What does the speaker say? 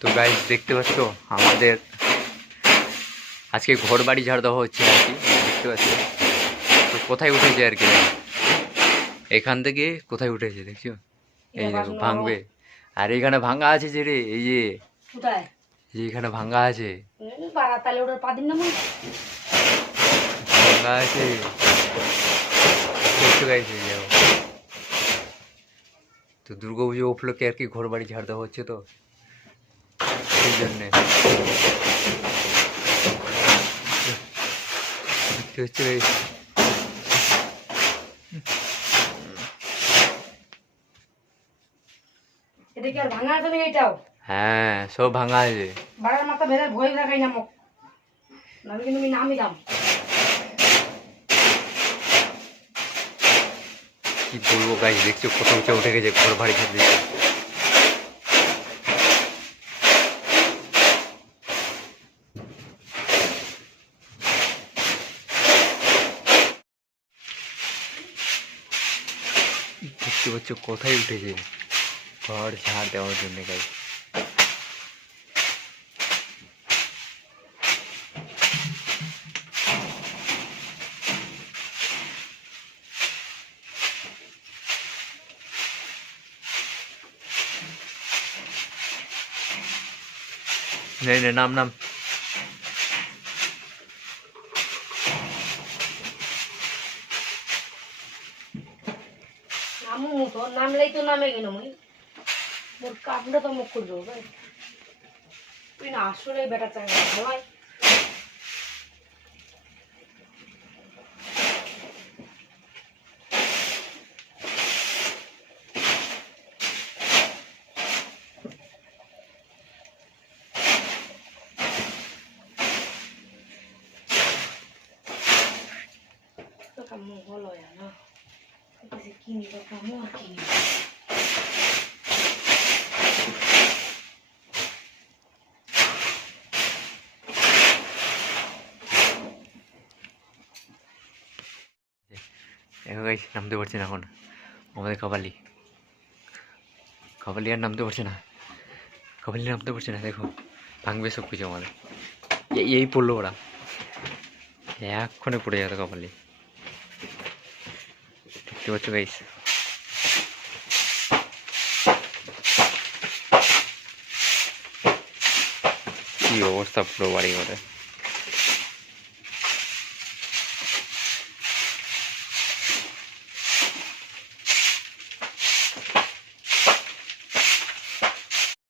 তো গাইজ দেখতে পাচ্ছ? আমাদের আজকে ঘর বাড়ি ঝাড় দেওয়া হচ্ছে আর কি দেখতে পাচ্ছ? তো কোথায় উঠেছে আর কি? এখান থেকে কোথায় উঠেছে দেখছ? এই দেখো ভাঙবে। আর এখানে ভাঙা আছে যে রে এই যে। এখানে ভাঙা আছে। উম, বাড়া তাহলে ওটার পা দিন না মনে ভাঙা আছে। দেখছ গাইজ এই তো দুর্গা পুজো উপলক্ষে আর কি ঘর বাড়ি ঝাড় দেওয়া হচ্ছে তো। সেই জন্যে। হচ্ছে এটা কি আর ভাঙা আছে নাকি এটাও? হ্যাঁ সব ভাঙা আছে। বাড়ার মাথা ভেজাল ভয় দেখাই না মোক। নাহলে কিন্তু আমি নামই দাম কি বলব গাছ দেখছ কত চা উঠে গেছে, ঘর বাড়ি খেতে দেখতে পাচ্ছ কোথায় উঠেছে। ঘর ঝাড় দেওয়ার জন্য গাছ নেই নে নাম নাম। নামু তো, নামলেই তো নামে কেন মুই মোর কাপড়টা তো মুখ করব ভাই তুই না আসলে বেটা না ভাই। কামু হলো না যে কিনি তো আর কিনি দেখো গাইস নামতে পারছে না এখন। আমাদের কপালি। কপালি আর নামতে পারছে না। কপালি নামতে পারছে না, দেখো। ভাঙবে সব কিছু আমাদের এই- পড়ল ওরা। এক্ষণে পড়ে যাবে কপালি। দেখতে পাচ্ছ গাইস কি অবস্থা পুরো বাড়ি ঘরে